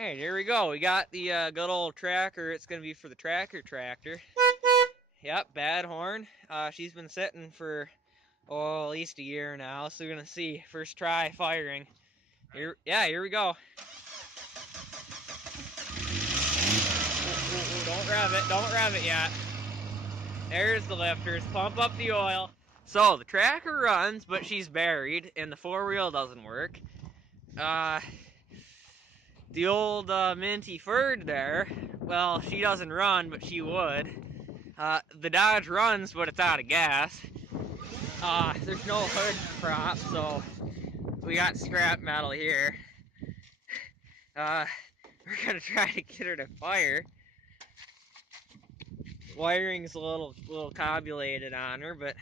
Alright, here we go. We got the good old tracker. It's going to be for the tracker tractor. Yep, bad horn. She's been sitting for, at least a year now, so we're going to see. First try firing. Here we go. Ooh, don't rev it yet. There's the lifters. Pump up the oil. So, the tracker runs, but she's buried, and the four-wheel doesn't work. The old Minty Ford there, well, she doesn't run, but she would. The Dodge runs, but it's out of gas. There's no hood prop, so we got scrap metal here. We're gonna try to get her to fire. Wiring's a little cobulated on her, but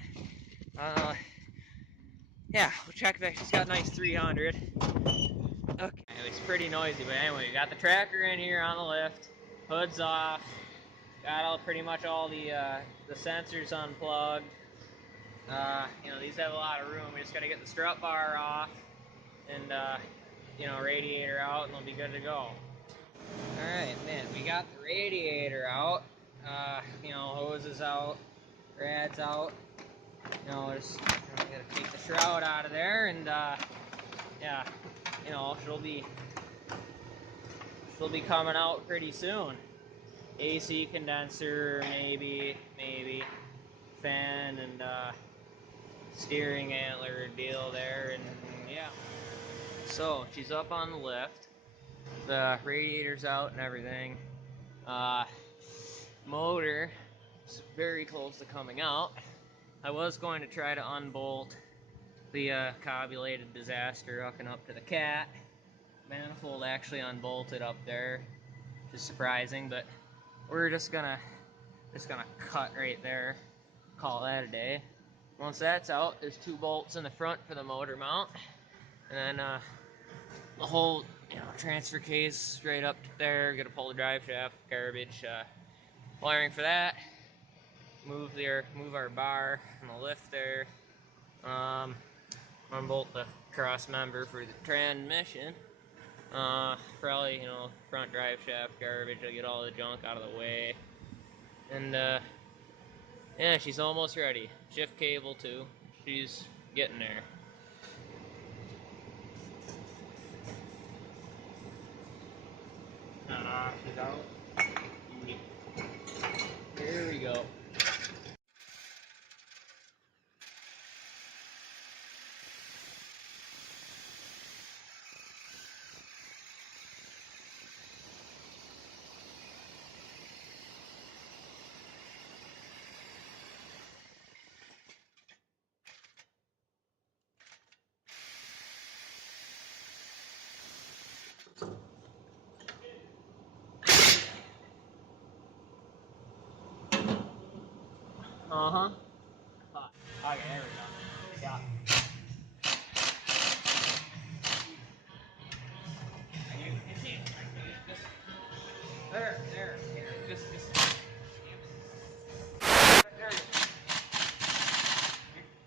yeah, we'll check that. She's got a nice 300. Okay, it's pretty noisy, but anyway, we got the tracker in here on the lift, hood's off, got pretty much all the sensors unplugged. These have a lot of room. We just got to get the strut bar off and radiator out, and they'll be good to go. All right, man, we got the radiator out. Hose is out, rad's out. Just gotta take the shroud out of there, and yeah, she'll be coming out pretty soon. AC condenser, maybe fan, and steering antler deal there, and yeah. So she's up on the lift. The radiator's out and everything. Motor is very close to coming out. I was going to try to unbolt the cobulated disaster hooking up to the cat. Manifold actually unbolted up there, which is surprising, but we're just gonna cut right there, call that a day. Once that's out, there's 2 bolts in the front for the motor mount, and then the whole transfer case straight up there. Gotta pull the drive shaft, garbage, wiring for that. Move our bar and the lift there. Unbolt the cross member for the transmission. Probably front drive shaft, garbage. I'll get all the junk out of the way. And yeah, she's almost ready. Shift cable too. She's getting there. She's out. Here we go. Uh-huh. Okay, there we go. Yeah. There, just there.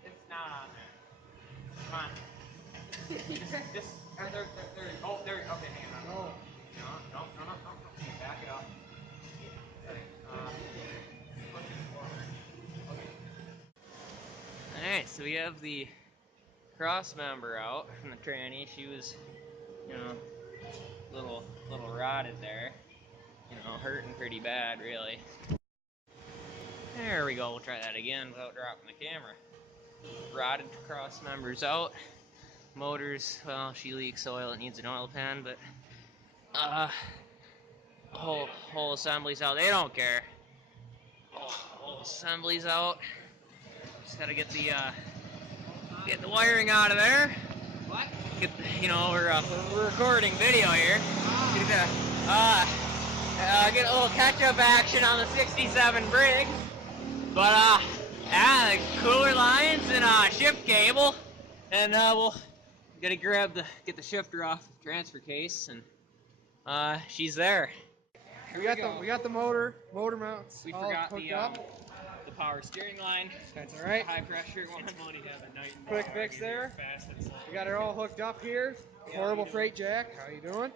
It's not on there. Come on. There. Oh, there. Okay, hang on. No. Back it up. Okay. Push it forward. Okay. Alright, so we have the cross member out from the tranny. She was, little rotted there. Hurting pretty bad, really. There we go. We'll try that again without dropping the camera. Rotted cross members out. Motors, well, she leaks oil. It needs an oil pan, but whole assembly's out. They don't care. Whole assembly's out. Just gotta get the wiring out of there. What? We're recording video here. Get a little catch-up action on the '67 Briggs. But the cooler lines and shift cable, and we'll get the shifter off the transfer case, and she's there. We got the motor mounts. We forgot the power steering line. That's all right. High pressure one. Quick fix there. We got it all hooked up here. Horrible freight jack. How you doing?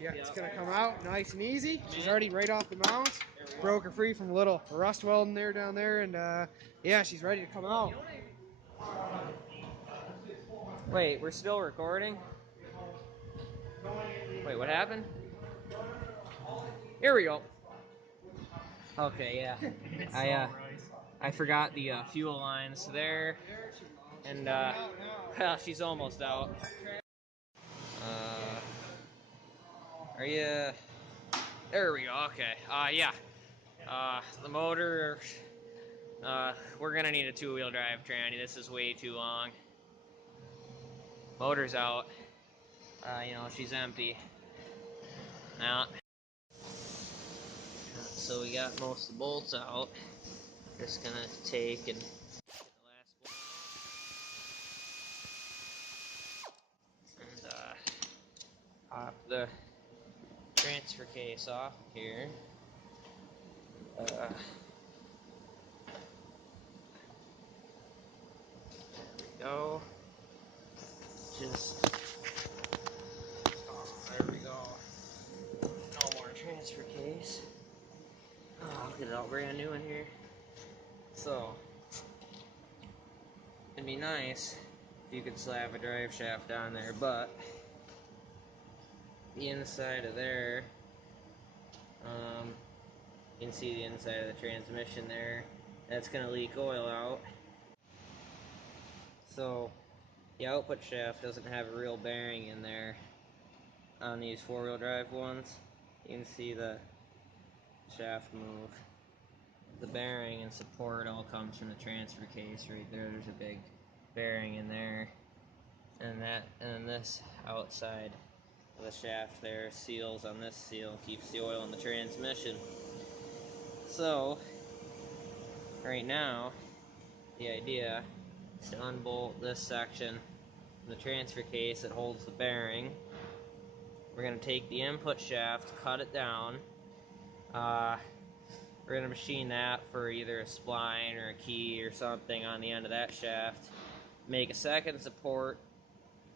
Yeah, it's gonna come out nice and easy. She's already right off the mounts. Broke her free from a little rust welding there down there, and yeah, she's ready to come out. Wait, we're still recording? Wait, what happened? Here we go. Okay, yeah. I forgot the fuel lines there, and well, she's almost out. Are you? There we go. Okay. Yeah. The motor. We're gonna need a two-wheel drive tranny. This is way too long. Motor's out. You know, she's empty. Now. So we got most of the bolts out. Just gonna take and get the last bolt and pop the transfer case off here. There we go. There we go. No more transfer case. Oh, I'll get it all brand new in here. So, it'd be nice if you could slap a drive shaft on there, but the inside of there, you can see the inside of the transmission there. That's gonna leak oil out. So, the output shaft doesn't have a real bearing in there on these four-wheel drive ones. You can see the shaft move. The bearing and support all comes from the transfer case right there. There's a big bearing in there, and this outside of the shaft there seals on this seal, keeps the oil in the transmission. So right now the idea is to unbolt this section from the transfer case that holds the bearing. We're going to take the input shaft, cut it down. We're going to machine that for either a spline or a key or something on the end of that shaft. Make a second support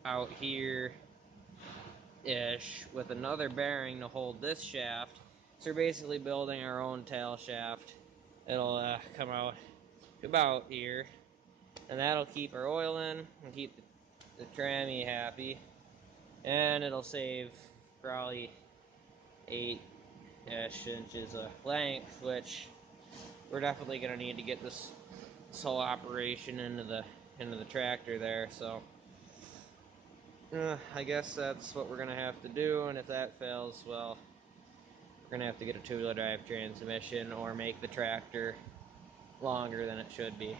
out here-ish with another bearing to hold this shaft. So we're basically building our own tail shaft. It'll come out about here. And that'll keep our oil in and keep the trammy happy. And it'll save probably 8-ish inches of length, which we're definitely going to need to get this whole operation into the tractor there. So I guess that's what we're going to have to do, and if that fails, well, we're going to have to get a two-wheel drive transmission or make the tractor longer than it should be.